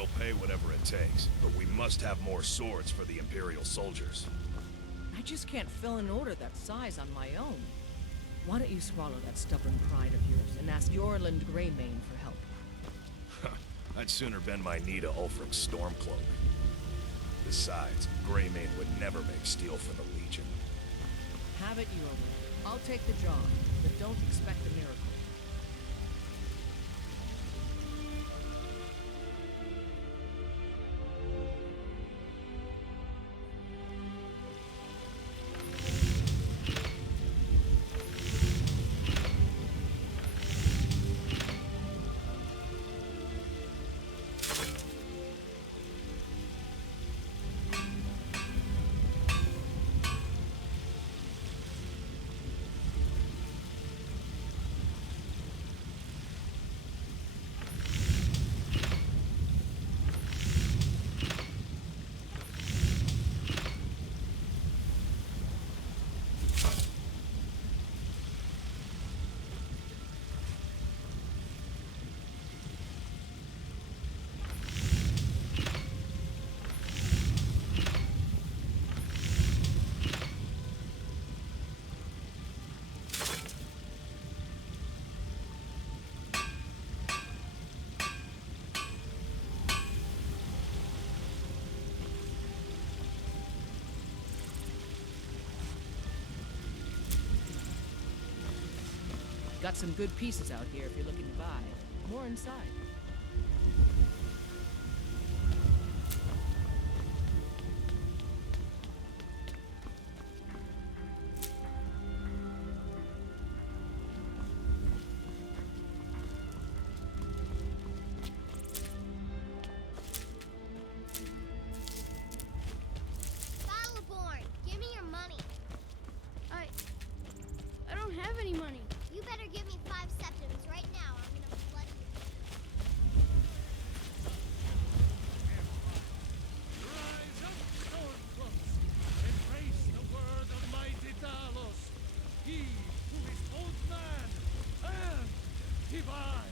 We'll pay whatever it takes, but we must have more swords for the Imperial soldiers. I just can't fill an order that size on my own. Why don't you swallow that stubborn pride of yours and ask Yorland Greymane for help? I'd sooner bend my knee to Ulfric's Stormcloak. Besides, Greymane would never make steel for the Legion. Have it your way. I'll take the job, but don't expect a miracle. Got some good pieces out here if you're looking to buy. More inside. Battleborn, give me your money. I don't have any money. You better give me 5 septims right now. I'm gonna flood you. Rise up, Stormcloaks! Embrace the word of mighty Talos! He who is both man and divine!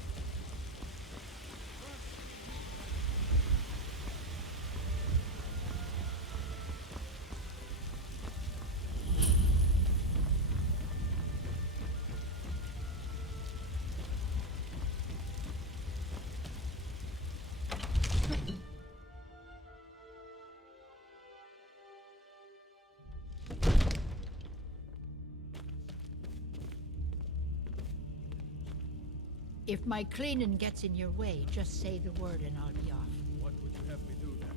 If my cleaning gets in your way, just say the word and I'll be off. What would you have me do then?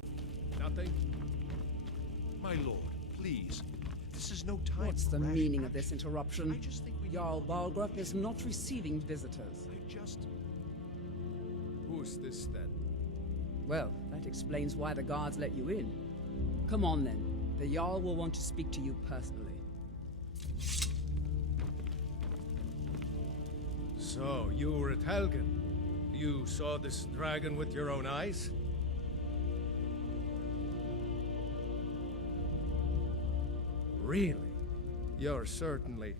Nothing? My lord, please. This is no time What's for the rash meaning of action. this interruption? I just think we Jarl Balgruuf is not receiving visitors. Who's this then? Well, that explains why the guards let you in. Come on then. The Jarl will want to speak to you personally. So, you were at Helgen. You saw this dragon with your own eyes? Really? You're certainly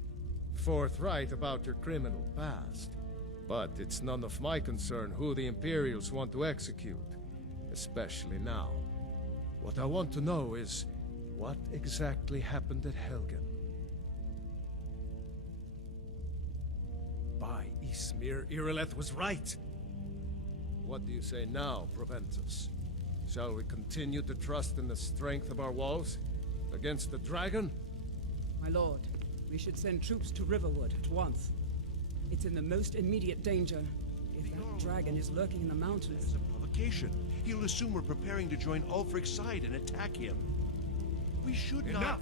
forthright about your criminal past. But it's none of my concern who the Imperials want to execute, especially now. What I want to know is, what exactly happened at Helgen? By Ysmir, Irileth was right! What do you say now, Proventus? Shall we continue to trust in the strength of our walls? Against the dragon? My lord, we should send troops to Riverwood at once. It's in the most immediate danger. If that dragon is lurking in the mountains... It's a provocation. He'll assume we're preparing to join Ulfric's side and attack him. We should not... Enough!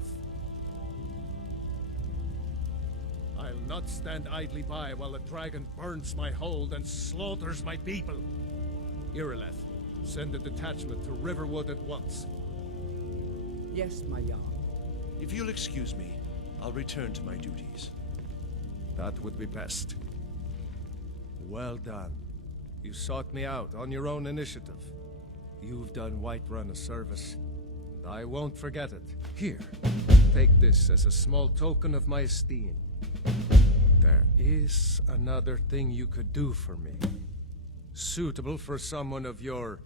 I'll not stand idly by while the dragon burns my hold and slaughters my people. Irileth, send a detachment to Riverwood at once. Yes, my Jarl. If you'll excuse me, I'll return to my duties. That would be best. Well done. You sought me out on your own initiative. You've done Whiterun a service, and I won't forget it. Here, take this as a small token of my esteem. There is another thing you could do for me. Suitable for someone of your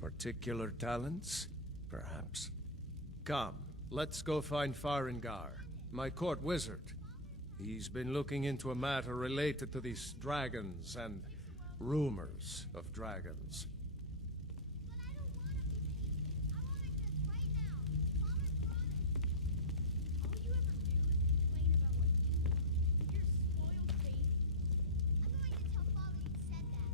Particular talents, perhaps? Come, let's go find Farengar, my court wizard. He's been looking into a matter related to these dragons and rumors of dragons. But I don't want to be patient. I want access right now. Father promised. All you ever do is complain about what you do. You're a spoiled baby. I'm going to tell Father you said that.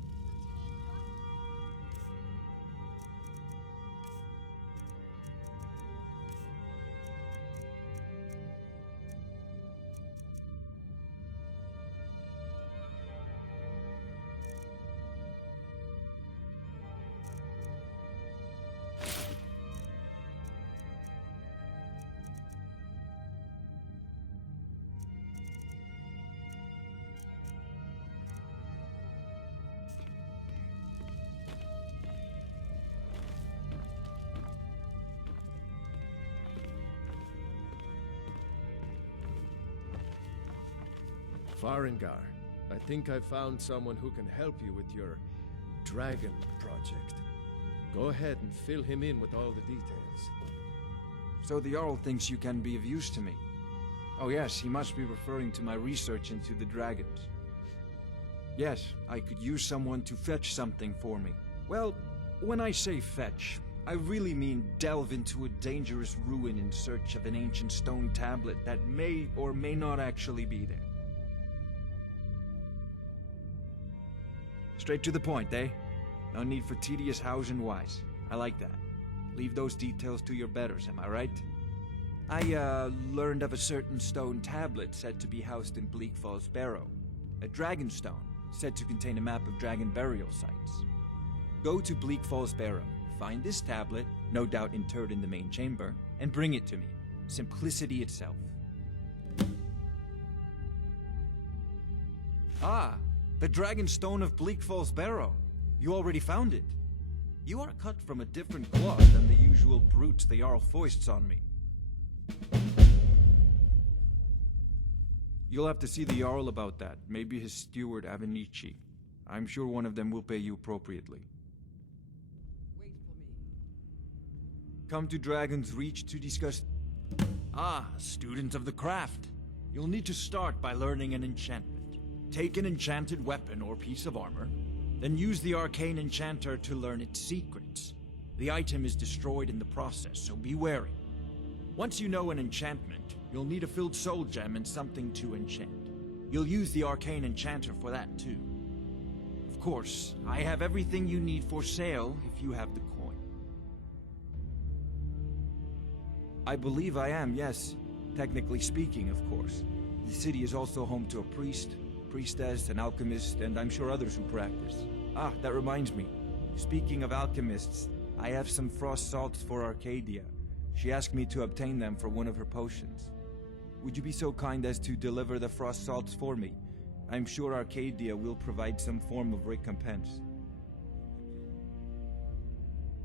Farengar, I think I found someone who can help you with your dragon project. Go ahead and fill him in with all the details. So the Jarl thinks you can be of use to me. Oh yes, he must be referring to my research into the dragons. Yes, I could use someone to fetch something for me. Well, when I say fetch, I really mean delve into a dangerous ruin in search of an ancient stone tablet that may or may not actually be there. Straight to the point, eh? No need for tedious hows and whys. I like that. Leave those details to your betters, am I right? I, learned of a certain stone tablet said to be housed in Bleak Falls Barrow. A dragon stone, said to contain a map of dragon burial sites. Go to Bleak Falls Barrow, find this tablet, no doubt interred in the main chamber, and bring it to me. Simplicity itself. Ah! The Dragon Stone of Bleak Falls Barrow. You already found it. You are cut from a different cloth than the usual brutes the Jarl foists on me. You'll have to see the Jarl about that. Maybe his steward Avenici. I'm sure one of them will pay you appropriately. Wait for me. Come to Dragon's Reach to discuss... Ah, student of the craft. You'll need to start by learning an enchantment. Take an enchanted weapon or piece of armor, then use the arcane enchanter to learn its secrets. The item is destroyed in the process, so be wary. Once you know an enchantment, you'll need a filled soul gem and something to enchant. You'll use the arcane enchanter for that too. Of course, I have everything you need for sale if you have the coin. I believe I am, yes. Technically speaking, of course. The city is also home to a priest, priestess, an alchemist, and I'm sure others who practice. Ah, that reminds me. Speaking of alchemists, I have some frost salts for Arcadia. She asked me to obtain them for one of her potions. Would you be so kind as to deliver the frost salts for me? I'm sure Arcadia will provide some form of recompense.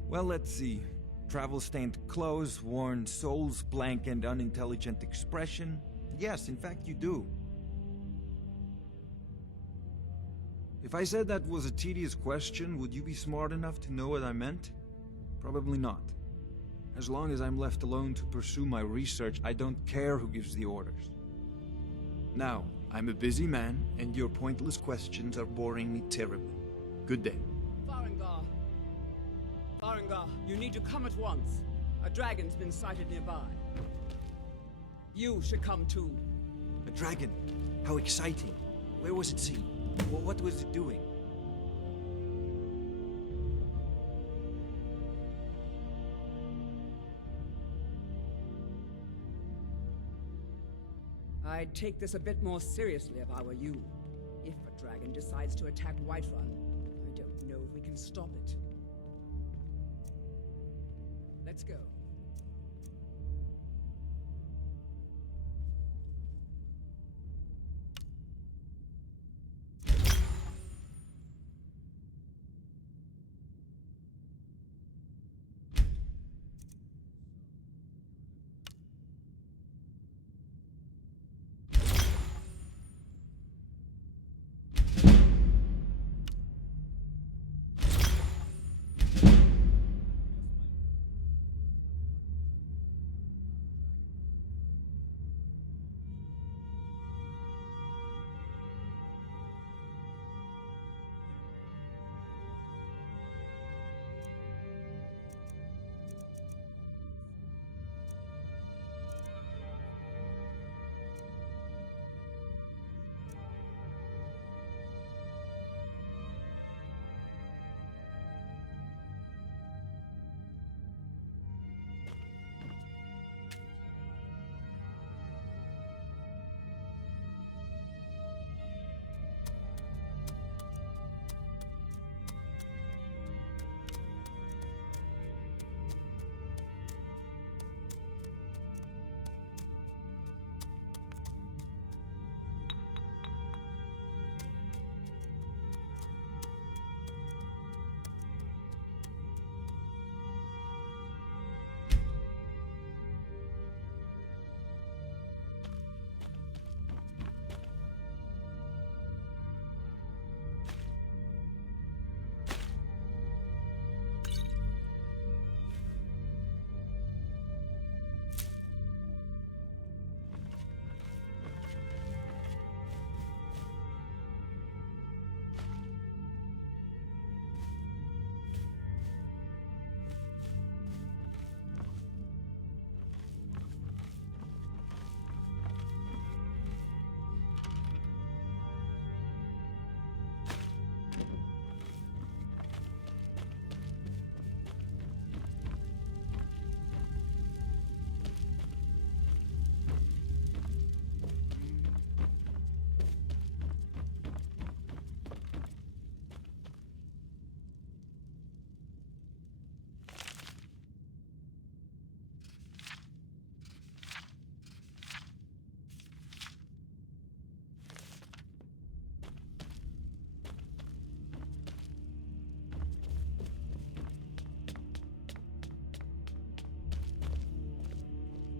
Well, let's see. Travel-stained clothes, worn souls, blank and unintelligent expression. Yes, in fact you do. If I said that was a tedious question, would you be smart enough to know what I meant? Probably not. As long as I'm left alone to pursue my research, I don't care who gives the orders. Now, I'm a busy man, and your pointless questions are boring me terribly. Good day. Farengar. Farengar, you need to come at once. A dragon's been sighted nearby. You should come too. A dragon? How exciting. Where was it seen? What was it doing? I'd take this a bit more seriously if I were you. If a dragon decides to attack Whiterun, I don't know if we can stop it. Let's go.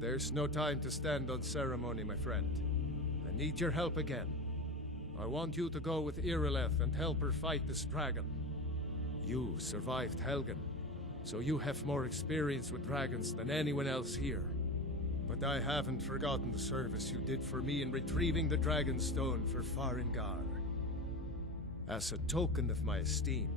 There's no time to stand on ceremony, my friend. I need your help again. I want you to go with Irileth and help her fight this dragon. You survived Helgen, so you have more experience with dragons than anyone else here. But I haven't forgotten the service you did for me in retrieving the Dragon Stone for Farengar. As a token of my esteem,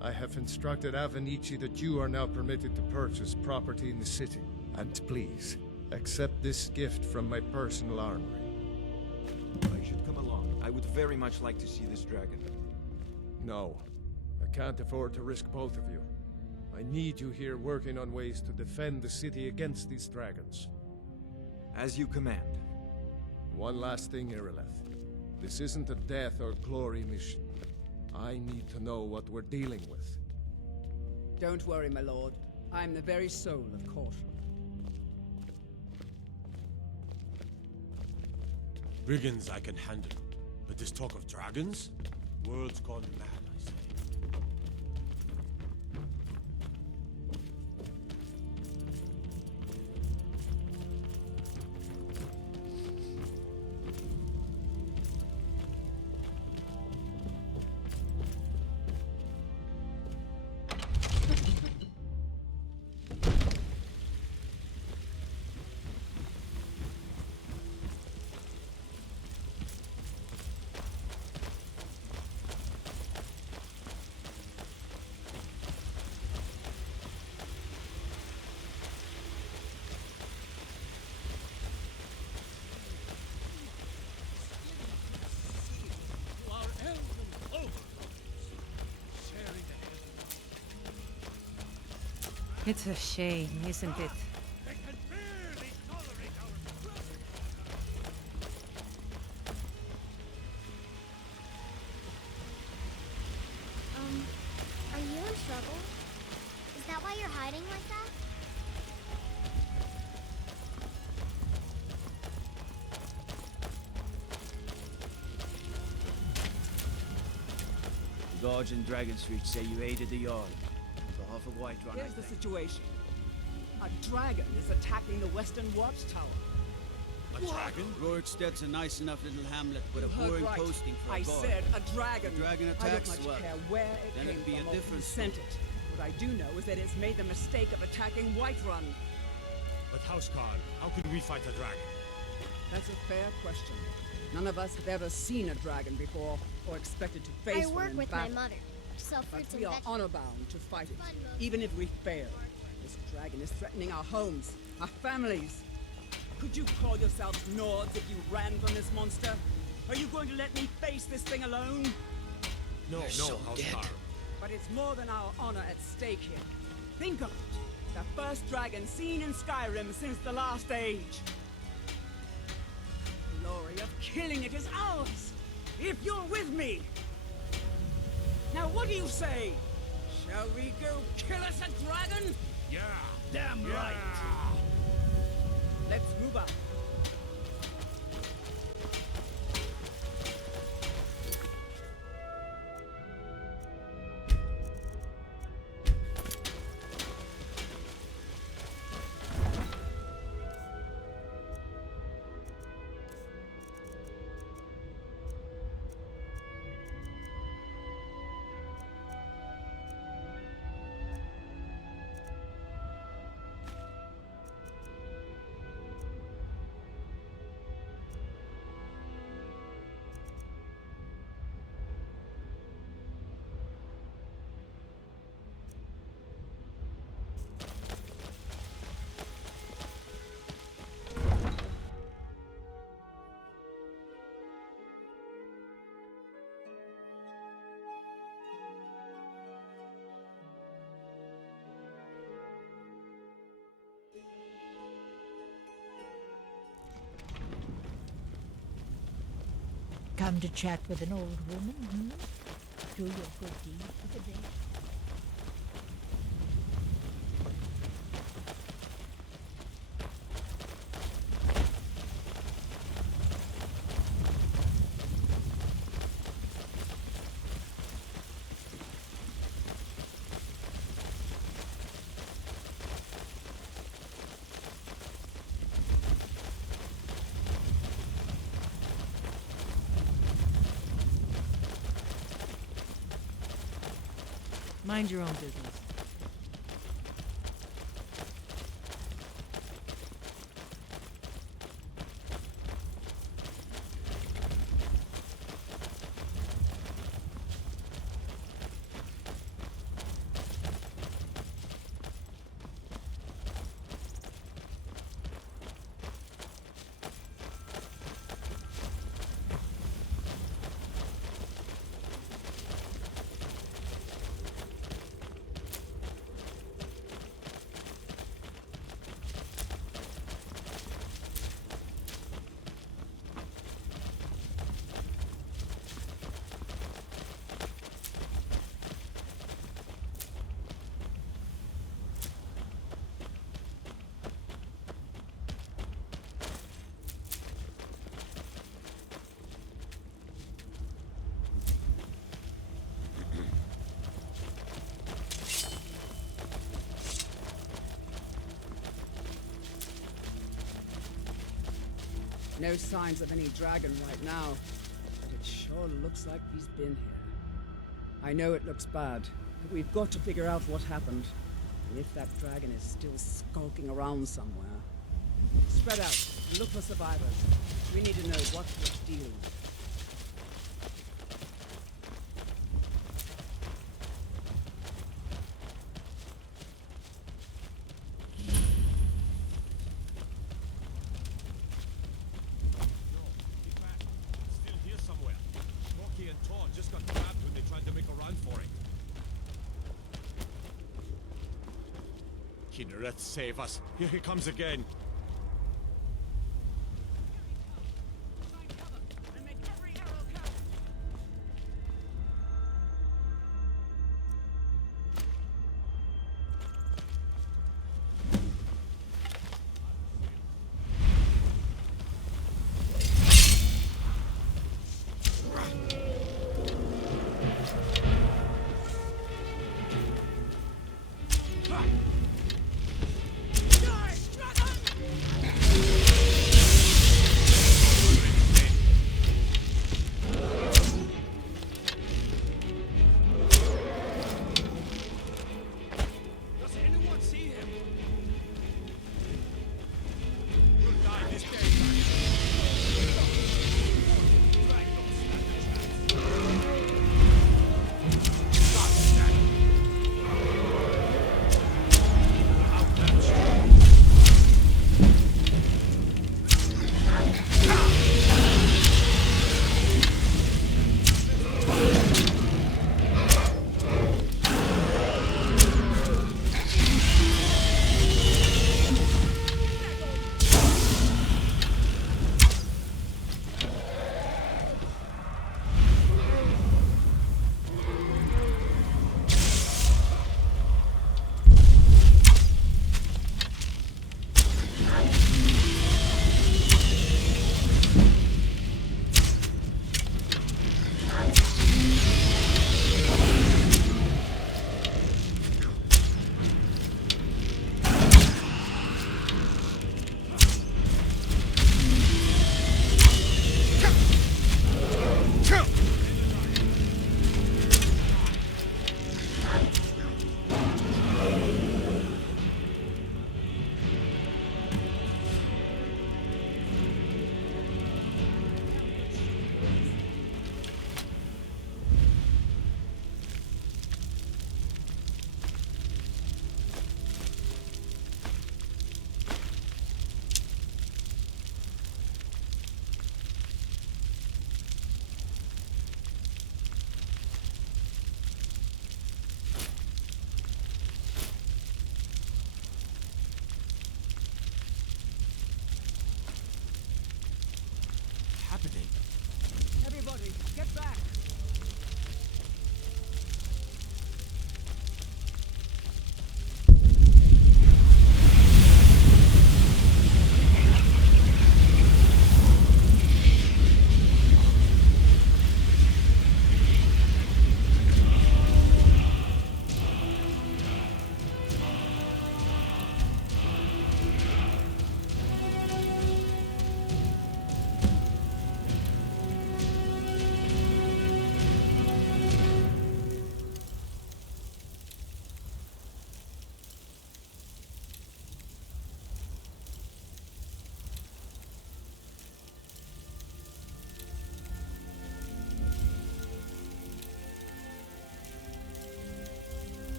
I have instructed Avenici that you are now permitted to purchase property in the city. And please, accept this gift from my personal armory. I should come along. I would very much like to see this dragon. No, I can't afford to risk both of you. I need you here working on ways to defend the city against these dragons. As you command. One last thing, Irileth. This isn't a death or glory mission. I need to know what we're dealing with. Don't worry, my lord. I'm the very soul of caution. Brigands I can handle, but this talk of dragons? World's gone mad, I say. It's a shame, isn't it? Are you in trouble? Is that why you're hiding like that? The guards in Dragon Street say you aided the Yard. Half a white run. Here's the situation. A dragon is attacking the Western Watchtower. A dragon? Roriksted's a nice enough little hamlet with a You heard boring right. posting for a I guard. said a dragon. A dragon I don't attacks, much well, care where it then came it'd be from a or who different sent it. What I do know is that it's made the mistake of attacking Whiterun. But Houseguard, how can we fight a dragon? That's a fair question. None of us have ever seen a dragon before or expected to face I one work in with my battle. mother. Sell But fruits we and are vegetables. honor-bound to fight it, Fun, Mom. even if we fail. This dragon is threatening our homes, our families. Could you call yourselves Nords if you ran from this monster? Are you going to let me face this thing alone? No, Houseguard. But it's more than our honor at stake here. Think of it. The first dragon seen in Skyrim since the last age. The glory of killing it is ours, if you're with me. Now what do you say? Shall we go kill us a dragon? Yeah! Damn Yeah. right! Let's move up. Come to chat with an old woman, hmm? Do your good deed for the day. Mind your own business. No signs of any dragon right now, but it sure looks like he's been here. I know it looks bad, but we've got to figure out what happened, and if that dragon is still skulking around somewhere. Spread out, and look for survivors. We need to know what we're dealing with. Still here somewhere. Rocky and Tor just got grabbed when they tried to make a run for it. Kinnereth, save us. Here he comes again.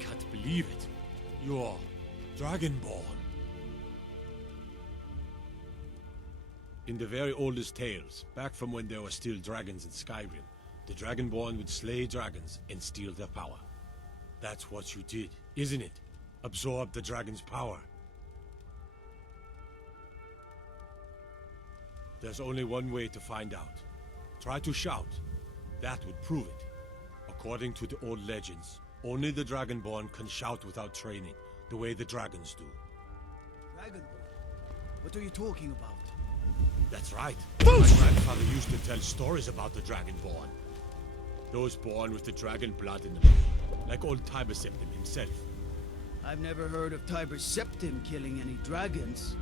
can't believe it. You're Dragonborn. In the very oldest tales, back from when there were still dragons in Skyrim, the Dragonborn would slay dragons and steal their power. That's what you did, isn't it? Absorb the dragon's power. There's only one way to find out. Try to shout. That would prove it. According to the old legends, only the Dragonborn can shout without training, the way the dragons do. Dragonborn? What are you talking about? That's right. My grandfather used to tell stories about the Dragonborn. Those born with the dragon blood in them, like old Tiber Septim himself. I've never heard of Tiber Septim killing any dragons.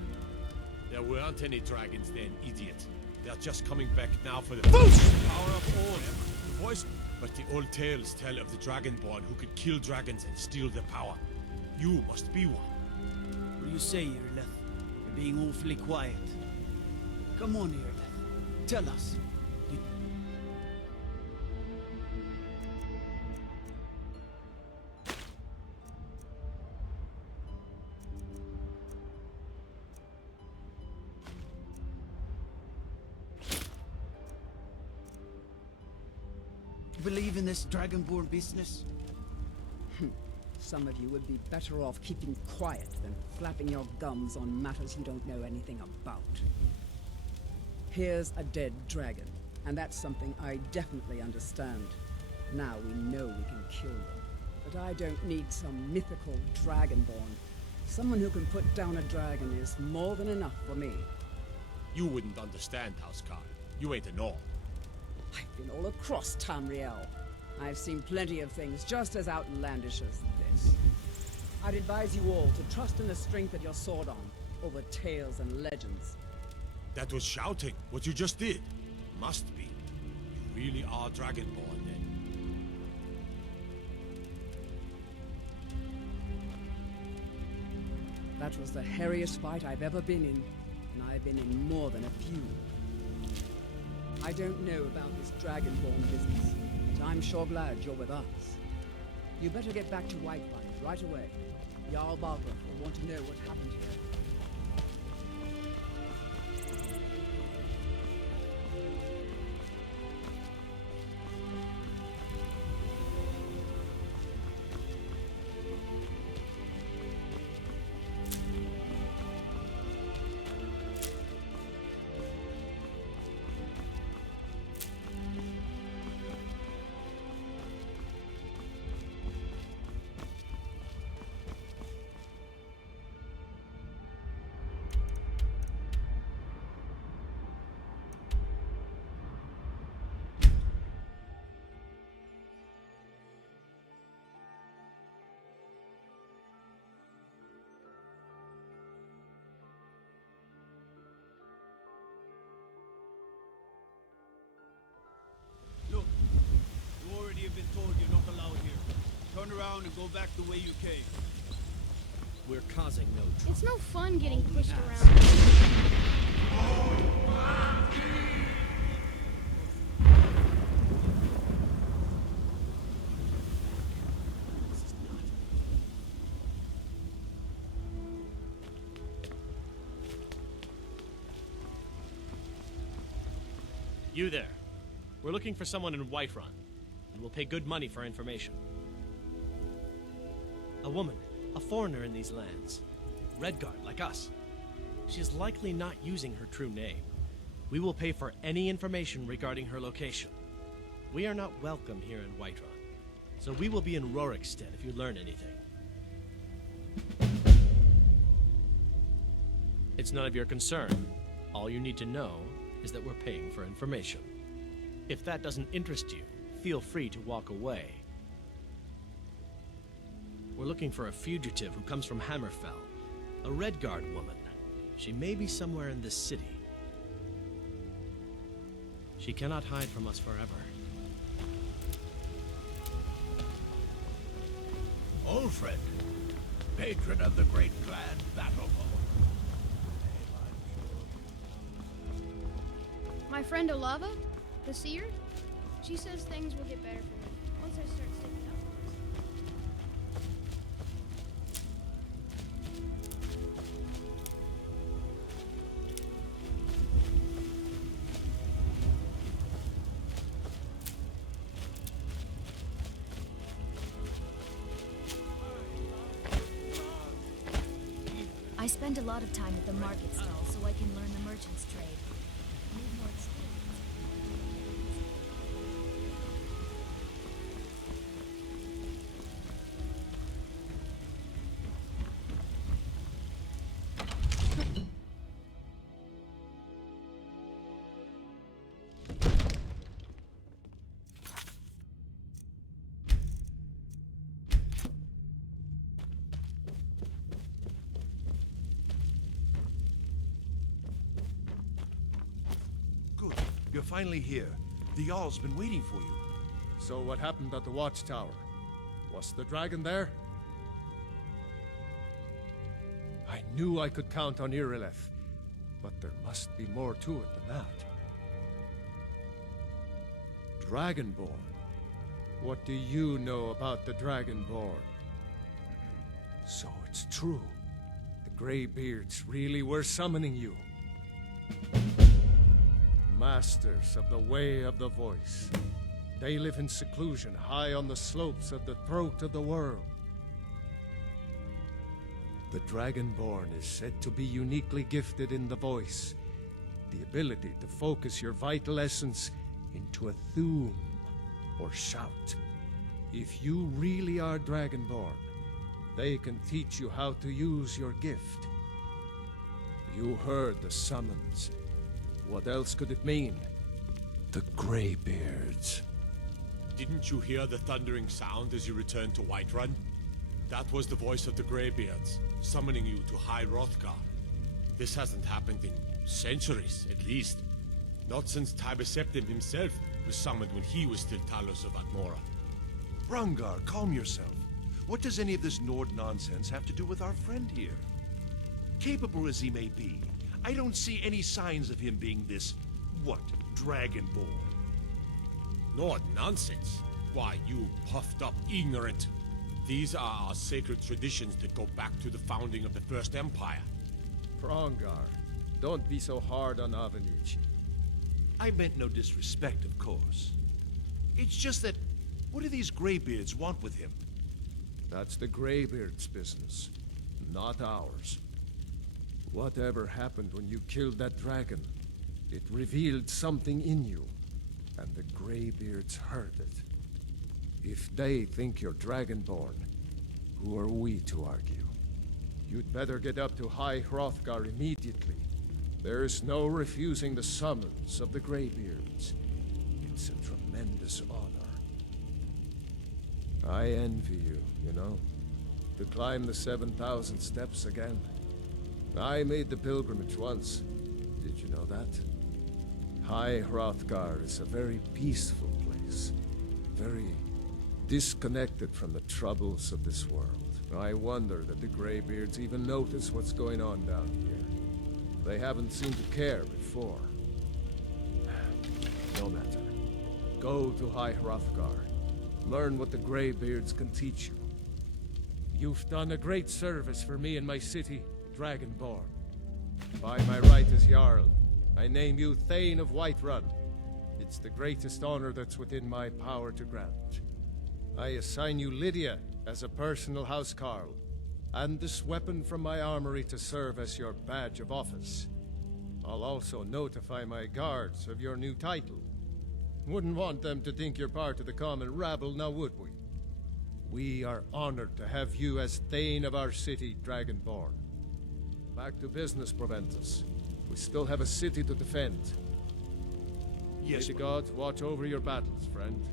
There weren't any dragons then, idiot. They're just coming back now for the power of old. The voice. But the old tales tell of the Dragonborn who could kill dragons and steal their power. You must be one. What do you say, Irleth? You're being awfully quiet. Come on, Irleth. Tell us. Believe in this Dragonborn business? Some of you would be better off keeping quiet than flapping your gums on matters you don't know anything about. Here's a dead dragon, and that's something I definitely understand. Now we know we can kill them. But I don't need some mythical Dragonborn. Someone who can put down a dragon is more than enough for me. You wouldn't understand, Housecarl. You ain't a Norn. I've been all across Tamriel. I've seen plenty of things just as outlandish as this. I'd advise you all to trust in the strength of your sword arm over tales and legends. That was shouting, what you just did. Must be. You really are Dragonborn, then. That was the hairiest fight I've ever been in, and I've been in more than a few. I don't know about this Dragonborn business, but I'm sure glad you're with us. You better get back to Whiterun right away. Jarl Balgruuf will want to know what happened here. Look, you already have been told you're not allowed here. Turn around and go back the way you came. We're causing no trouble. It's no fun getting pushed around. You there. We're looking for someone in Whiterun, and we'll pay good money for information. A woman, a foreigner in these lands. Redguard, like us. She is likely not using her true name. We will pay for any information regarding her location. We are not welcome here in Whiterun, so we will be in Rorikstead if you learn anything. It's none of your concern. All you need to know is that we're paying for information. If that doesn't interest you, feel free to walk away. We're looking for a fugitive who comes from Hammerfell, a Redguard woman. She may be somewhere in this city. She cannot hide from us forever. Ulfred, patron of the great clan Battleborn. My friend Olava, the seer, she says things will get better for me once I start sticking up. spend a lot of time at the market stall so I can learn the merchant's trade. Need more experience. Good. You're finally here. The Jarl's been waiting for you. So what happened at the watchtower? Was the dragon there? I knew I could count on Irileth, but there must be more to it than that. Dragonborn? What do you know about the Dragonborn? So it's true. The Greybeards really were summoning you. Masters of the Way of the Voice. They live in seclusion, high on the slopes of the throat of the world. The Dragonborn is said to be uniquely gifted in the voice, the ability to focus your vital essence into a thum, or shout. If you really are Dragonborn, they can teach you how to use your gift. You heard the summons. What else could it mean? The Greybeards. Didn't you hear the thundering sound as you returned to Whiterun? That was the voice of the Greybeards, summoning you to High Hrothgar. This hasn't happened in centuries, at least. Not since Tiber Septim himself was summoned when he was still Talos of Atmora. Hrongar, calm yourself. What does any of this Nord nonsense have to do with our friend here? Capable as he may be, I don't see any signs of him being this, Dragonborn. Nord nonsense? Why, you puffed up ignorant. These are our sacred traditions that go back to the founding of the First Empire. Hrongar, don't be so hard on Avenici. I meant no disrespect, of course. It's just that, what do these Greybeards want with him? That's the Greybeards' business, not ours. Whatever happened when you killed that dragon, it revealed something in you, and the Greybeards heard it. If they think you're Dragonborn, who are we to argue? You'd better get up to High Hrothgar immediately. There's no refusing the summons of the Greybeards. It's a tremendous honor. I envy you, you know, to climb the 7,000 steps again. I made the pilgrimage once. Did you know that? High Hrothgar is a very peaceful place. Very disconnected from the troubles of this world. I wonder that the Greybeards even notice what's going on down here. They haven't seemed to care before. No matter. Go to High Hrothgar. Learn what the Greybeards can teach you. You've done a great service for me and my city, Dragonborn. By my right as Jarl, I name you Thane of Whiterun. It's the greatest honor that's within my power to grant. I assign you Lydia as a personal housecarl, and this weapon from my armory to serve as your badge of office. I'll also notify my guards of your new title. Wouldn't want them to think you're part of the common rabble, now would we? We are honored to have you as Thane of our city, Dragonborn. Back to business, Proventus. We still have a city to defend. Yes, May the gods watch over your battles, friend.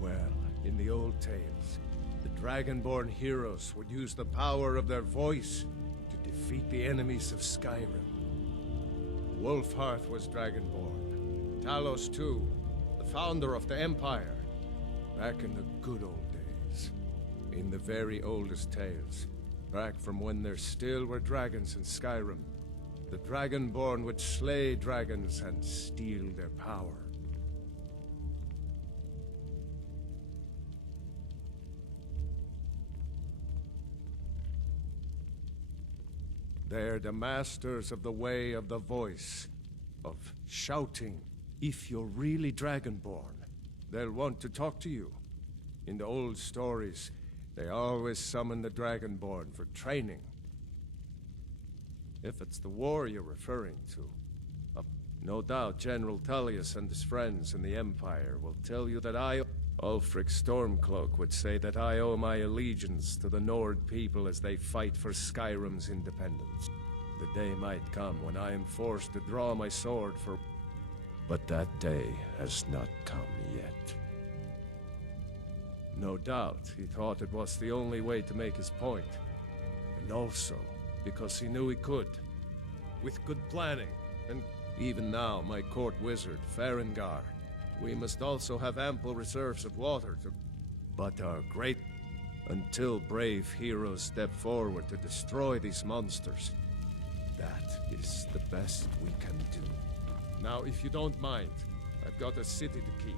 Well, in the old tales, the Dragonborn heroes would use the power of their voice to defeat the enemies of Skyrim. Wolfhearth was Dragonborn. Talos too, the founder of the Empire. Back in the good old days. In the very oldest tales. Back from when there still were dragons in Skyrim. The Dragonborn would slay dragons and steal their power. They're the masters of the way of the voice, of shouting. If you're really Dragonborn, they'll want to talk to you. In the old stories, They always summon the Dragonborn for training. If it's the war you're referring to, no doubt General Tullius and his friends in the Empire will tell you that Ulfric Stormcloak would say that I owe my allegiance to the Nord people as they fight for Skyrim's independence. The day might come when I am forced to draw my sword for... But that day has not come yet. No doubt he thought it was the only way to make his point. And also because he knew he could. With good planning, and even now my court wizard, Farengar. We must also have ample reserves of water to... But our great... Until brave heroes step forward to destroy these monsters. That is the best we can do. Now, if you don't mind, I've got a city to keep.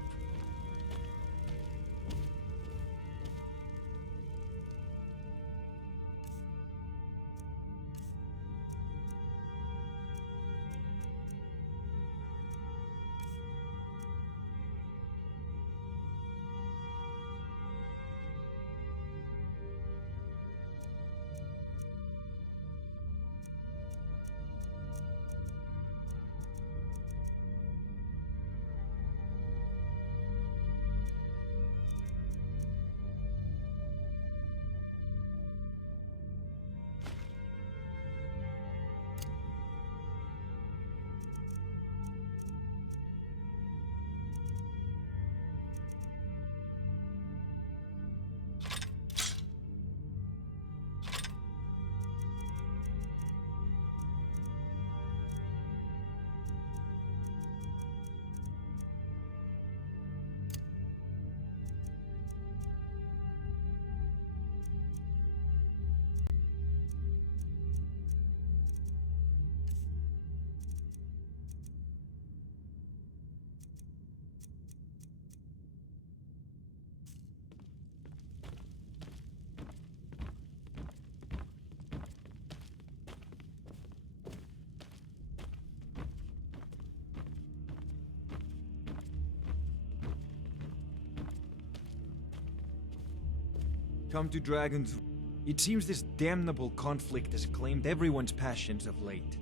Come to Dragon's... It seems this damnable conflict has claimed everyone's passions of late.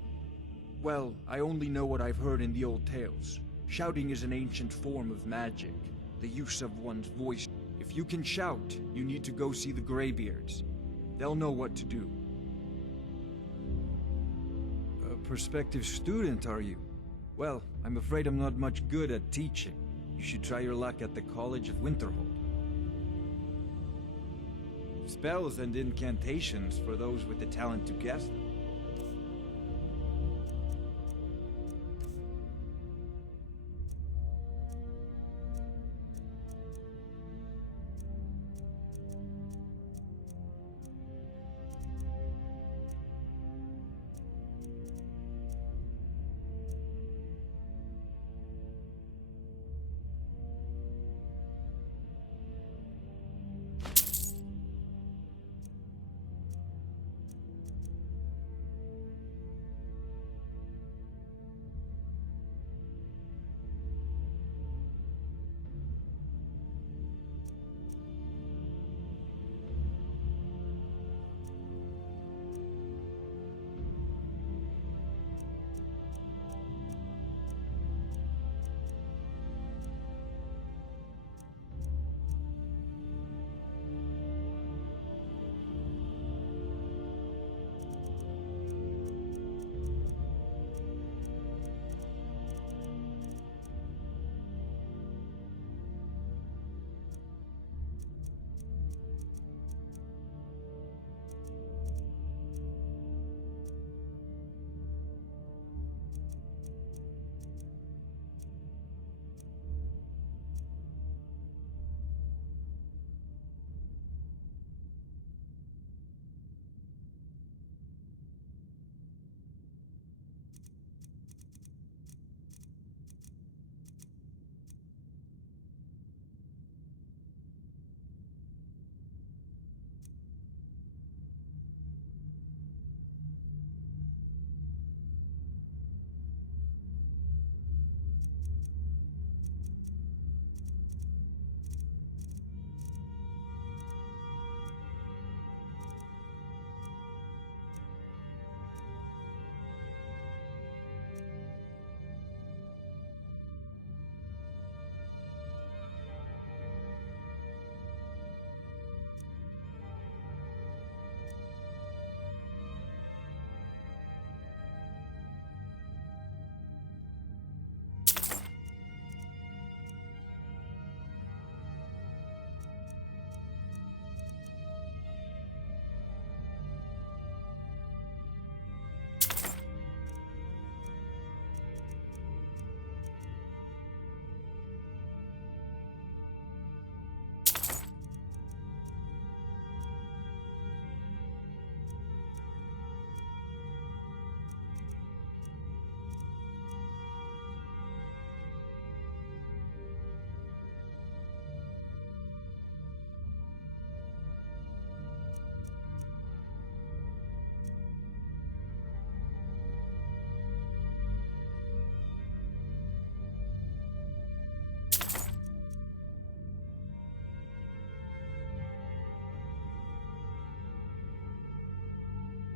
Well, I only know what I've heard in the old tales. Shouting is an ancient form of magic, the use of one's voice. If you can shout, you need to go see the Greybeards. They'll know what to do. A prospective student, are you? Well, I'm afraid I'm not much good at teaching. You should try your luck at the College of Winterhold. Spells and incantations for those with the talent to guess them.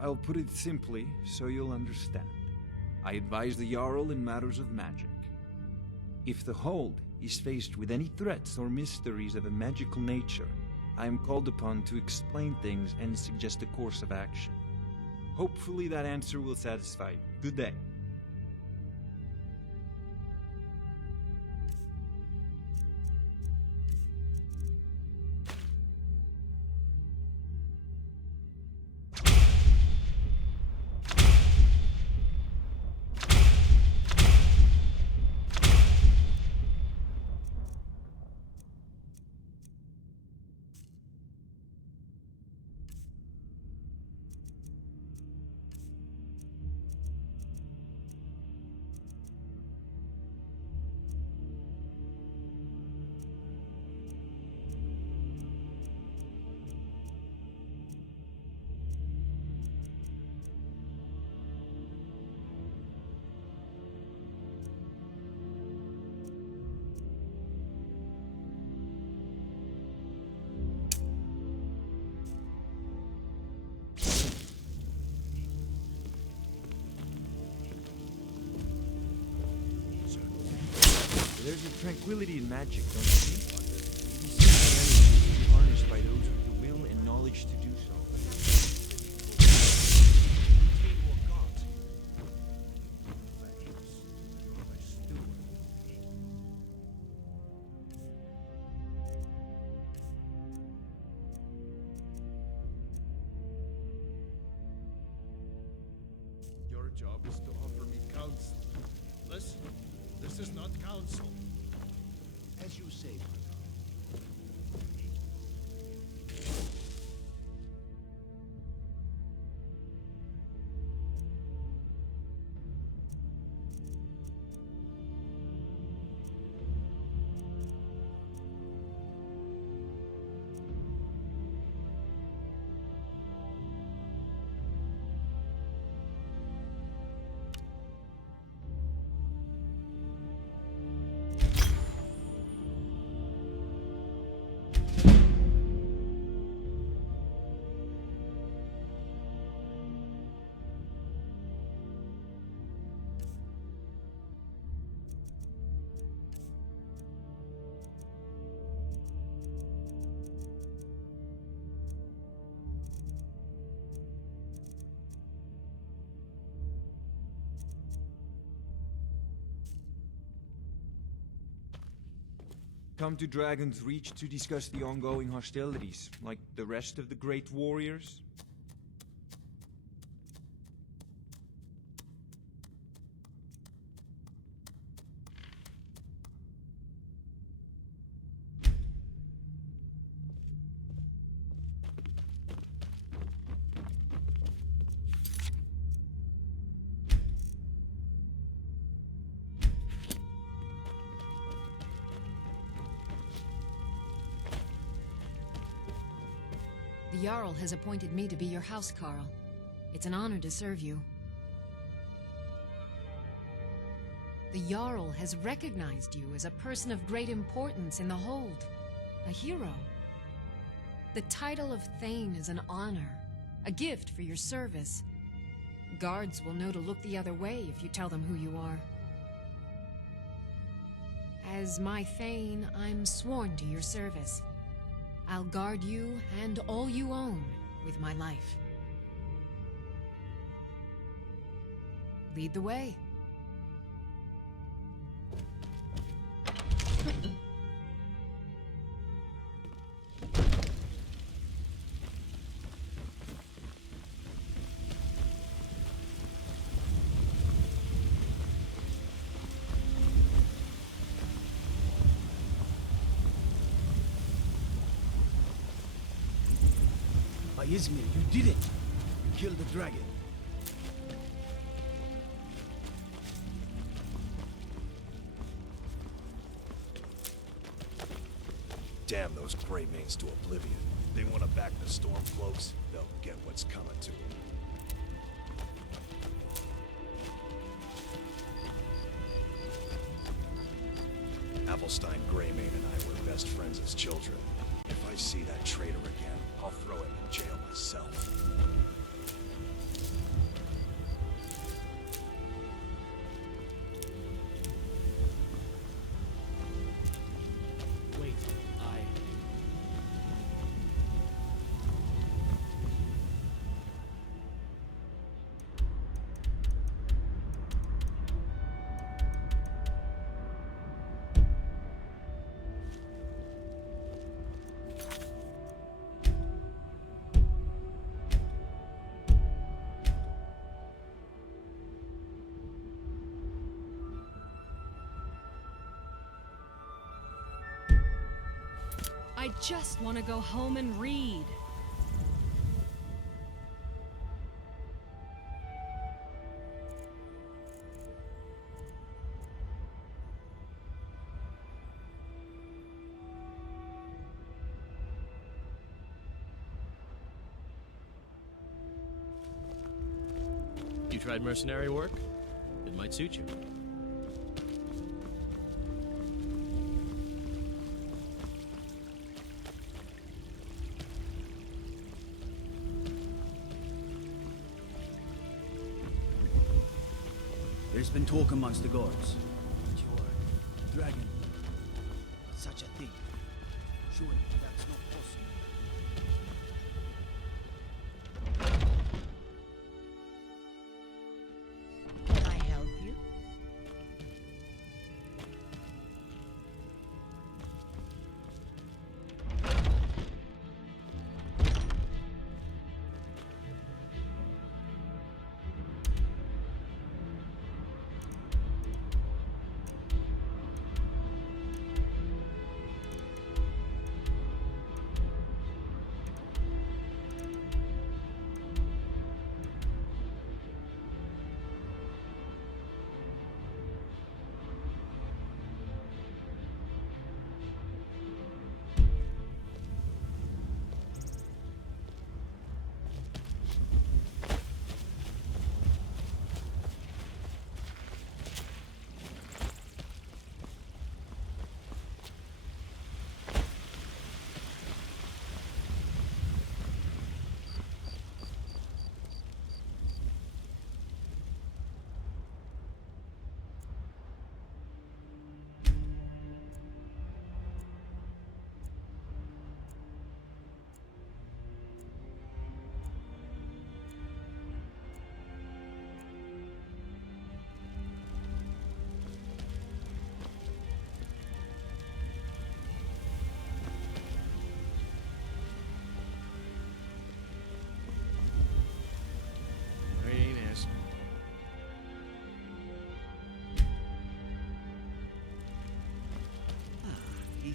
I'll put it simply so you'll understand. I advise the Jarl in matters of magic. If the Hold is faced with any threats or mysteries of a magical nature, I am called upon to explain things and suggest a course of action. Hopefully that answer will satisfy you. Good day. There's a tranquility in magic, don't you see? Maybe some energy can be harnessed by those with the will and knowledge to do so. Your job is to offer me counsel. Listen, this is not counsel. As you say, Come to Dragon's Reach to discuss the ongoing hostilities, like the rest of the great warriors? The Jarl has appointed me to be your housecarl. It's an honor to serve you. The Jarl has recognized you as a person of great importance in the Hold, a hero. The title of Thane is an honor, a gift for your service. Guards will know to look the other way if you tell them who you are. As my Thane, I'm sworn to your service. I'll guard you and all you own with my life. Lead the way. Izmir, you did it! You killed the dragon. Damn those Greymanes to oblivion. They want to back the Stormcloaks, they'll get what's coming to them. Avelstein Greymane and I were best friends as children. If I see that traitor again, I'll throw him in jail myself. I just want to go home and read. You tried mercenary work? It might suit you. There's been talk amongst the gods that you are a dragon. Such a thing. Surely that's not possible. Can I help you?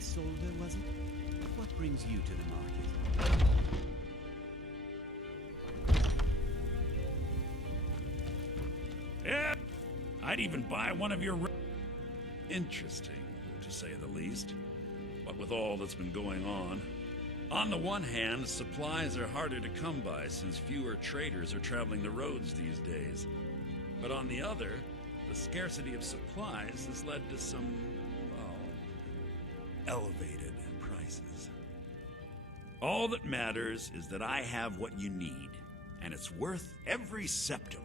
Solder, was it? What brings you to the market? Yeah, I'd even buy one of your... Interesting, to say the least. What with all that's been going on the one hand, supplies are harder to come by since fewer traders are traveling the roads these days. But on the other, the scarcity of supplies has led to some, well, elevated prices. All that matters is that I have what you need, and it's worth every septum.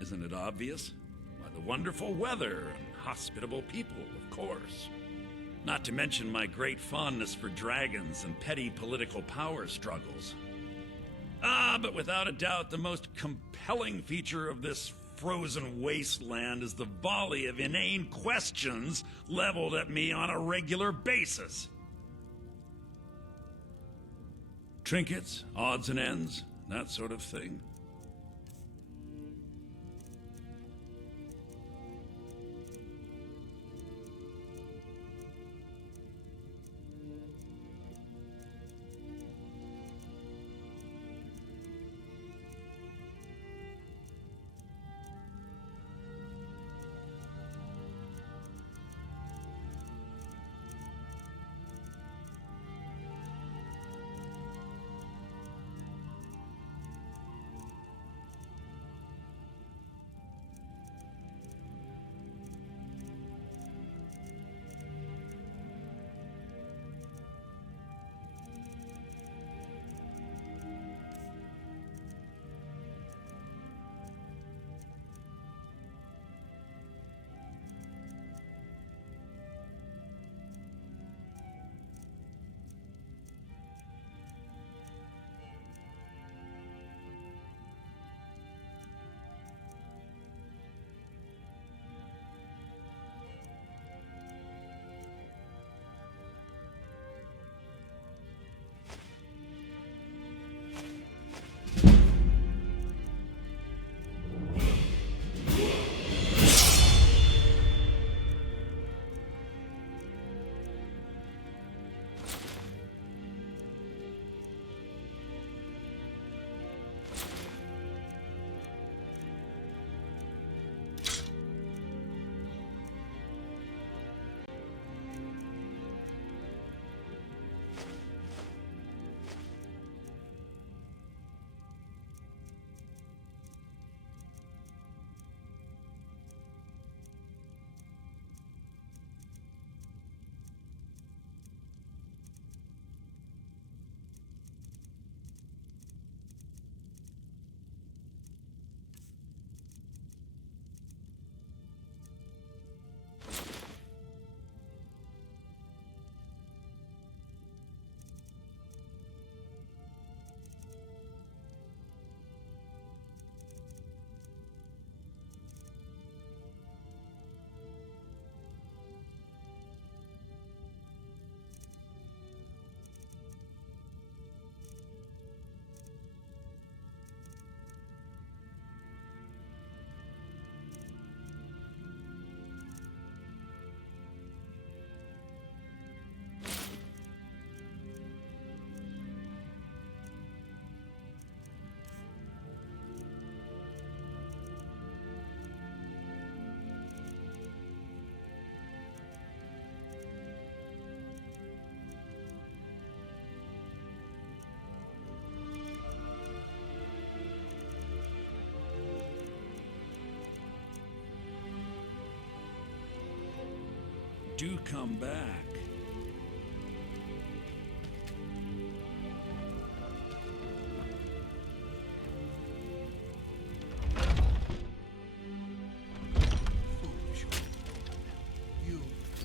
Isn't it obvious? Why, the wonderful weather and hospitable people, of course. Not to mention my great fondness for dragons and petty political power struggles. But without a doubt, the most compelling feature of this frozen wasteland is the volley of inane questions leveled at me on a regular basis. Trinkets, odds and ends, that sort of thing. do come back.